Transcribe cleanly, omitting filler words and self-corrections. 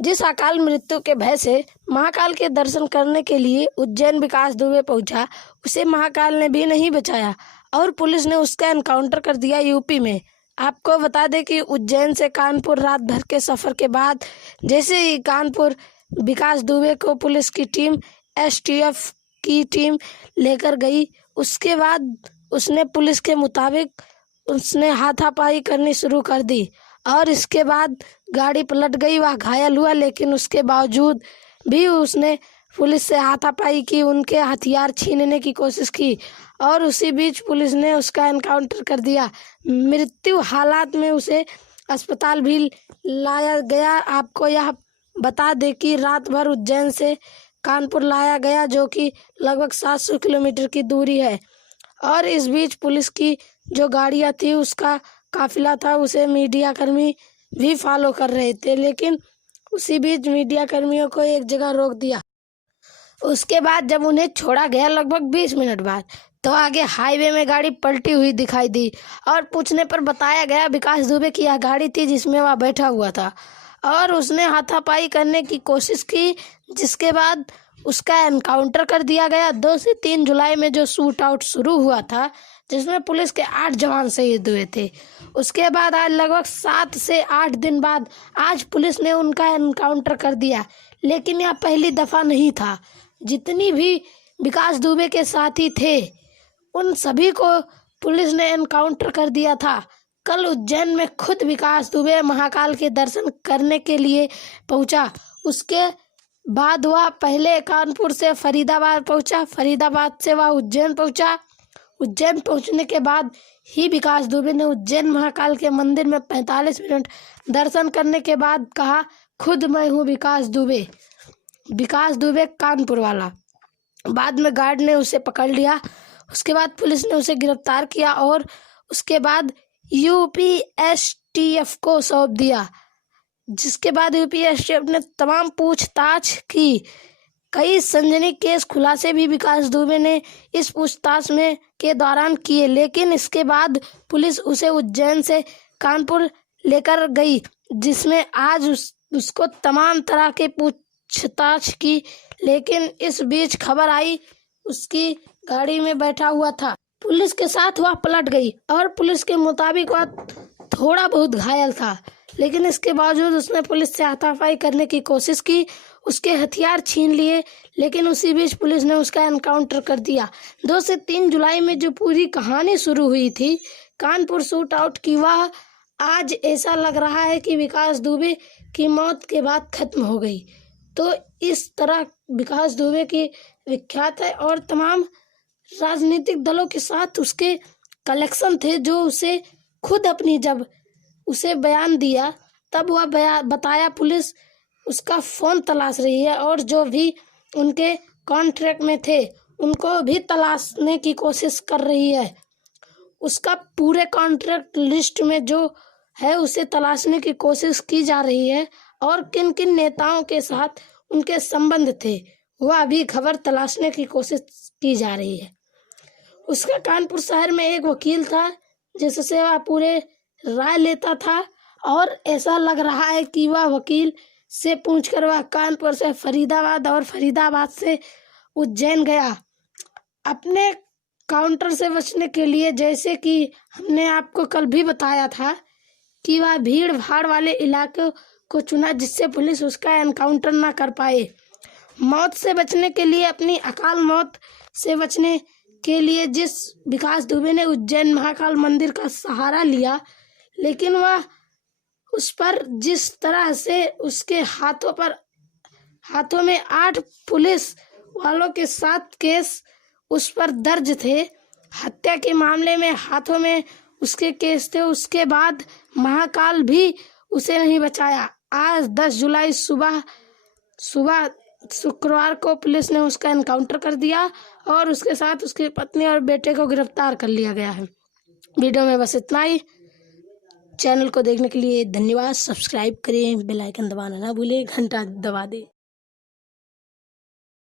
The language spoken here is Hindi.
जिस अकाल मृत्यु के भय से महाकाल के दर्शन करने के लिए उज्जैन विकास दुबे पहुंचा, उसे महाकाल ने भी नहीं बचाया और पुलिस ने उसका एनकाउंटर कर दिया यूपी में। आपको बता दें कि उज्जैन से कानपुर रात भर के सफर के बाद जैसे ही कानपुर विकास दुबे को पुलिस की टीम एसटीएफ की टीम लेकर गई, उसके बाद उसने पुलिस के मुताबिक उसने हाथापाई करनी शुरू कर दी और इसके बाद गाड़ी पलट गई। वह घायल हुआ, लेकिन उसके बावजूद भी उसने पुलिस से हाथापाई की, उनके हथियार छीनने की कोशिश की और उसी बीच पुलिस ने उसका एनकाउंटर कर दिया। मृत्यु हालात में उसे अस्पताल भी लाया गया। आपको यह बता दें कि रात भर उज्जैन से कानपुर लाया गया, जो कि लगभग 700 किलोमीटर की दूरी है। और इस बीच पुलिस की जो गाड़ियां थी, उसका काफिला था, उसे मीडिया कर्मी भी फॉलो कर रहे थे, लेकिन उसी बीच मीडिया कर्मियों को एक जगह रोक दिया। उसके बाद जब उन्हें छोड़ा गया लगभग 20 मिनट बाद, तो आगे हाईवे में गाड़ी पलटी हुई दिखाई दी और पूछने पर बताया गया विकास दुबे की यह गाड़ी थी जिसमें वह बैठा हुआ था और उसने हाथापाई करने की कोशिश की, जिसके बाद उसका एनकाउंटर कर दिया गया। 2 से 3 जुलाई में जो शूट आउट शुरू हुआ था, जिसमें पुलिस के 8 जवान शहीद हुए थे, उसके बाद आज लगभग 7 से 8 दिन बाद आज पुलिस ने उनका एनकाउंटर कर दिया। लेकिन यह पहली दफ़ा नहीं था। जितनी भी विकास दुबे के साथी थे, उन सभी को पुलिस ने एनकाउंटर कर दिया था। कल उज्जैन में खुद विकास दुबे महाकाल के दर्शन करने के लिए पहुंचा। उसके बाद वह पहले कानपुर से फरीदाबाद पहुंचा, फरीदाबाद से वह उज्जैन पहुंचा। उज्जैन पहुंचने के बाद ही विकास दुबे ने उज्जैन महाकाल के मंदिर में 45 मिनट दर्शन करने के बाद कहा, खुद मैं हूँ विकास दुबे कानपुर वाला। बाद में गार्ड ने उसे पकड़ लिया। उसके बाद पुलिस ने उसे गिरफ्तार किया और उसके बाद यूपी एसटीएफ को सौंप दिया, जिसके बाद यूपी एसटीएफ ने तमाम पूछताछ की। कई संजीवनी केस खुलासे भी विकास दुबे ने इस पूछताछ में के दौरान किए, लेकिन इसके बाद पुलिस उसे उज्जैन से कानपुर लेकर गई, जिसमें आज उसको तमाम तरह के पूछताछ की। लेकिन इस बीच खबर आई उसकी गाड़ी में बैठा हुआ था, पुलिस के साथ वह पलट गई और पुलिस के मुताबिक वह थोड़ा बहुत घायल था, लेकिन इसके बावजूद उसने पुलिस से हाथापाई करने की कोशिश की, उसके हथियार छीन लिए, लेकिन उसी बीच पुलिस ने उसका एनकाउंटर कर दिया। 2 से 3 जुलाई में जो पूरी कहानी शुरू हुई थी कानपुर शूट आउट की, वह आज ऐसा लग रहा है कि विकास दुबे की मौत के बाद खत्म हो गई। तो इस तरह विकास दुबे की विख्यात है और तमाम राजनीतिक दलों के साथ उसके कलेक्शन थे, जो उसे खुद अपनी जब उसे बयान दिया तब वह बताया पुलिस उसका फ़ोन तलाश रही है और जो भी उनके कॉन्ट्रैक्ट में थे उनको भी तलाशने की कोशिश कर रही है। उसका पूरे कॉन्ट्रैक्ट लिस्ट में जो है उसे तलाशने की कोशिश की जा रही है और किन किन नेताओं के साथ उनके संबंध थे वह भी खबर तलाशने की कोशिश की जा रही है। उसका कानपुर शहर में एक वकील था जिससे वह पूरे राय लेता था और ऐसा लग रहा है कि वह वकील से पूछकर वह कानपुर से फरीदाबाद और फरीदाबाद से उज्जैन गया अपने काउंटर से बचने के लिए। जैसे कि हमने आपको कल भी बताया था कि वह भीड़ भाड़ वाले इलाके को चुना जिससे पुलिस उसका एनकाउंटर ना कर पाए। मौत से बचने के लिए, अपनी अकाल मौत से बचने के लिए जिस विकास दुबे ने उज्जैन महाकाल मंदिर का सहारा लिया, लेकिन वह उस पर जिस तरह से उसके हाथों में 8 पुलिस वालों के 7 केस उस पर दर्ज थे, हत्या के मामले में हाथों में उसके केस थे। उसके बाद महाकाल भी उसे नहीं बचाया। आज 10 जुलाई सुबह शुक्रवार को पुलिस ने उसका एनकाउंटर कर दिया और उसके साथ उसकी पत्नी और बेटे को गिरफ्तार कर लिया गया है। वीडियो में बस इतना ही। चैनल को देखने के लिए धन्यवाद। सब्सक्राइब करें, बेल आइकन दबाना ना भूलें, घंटा दबा दें।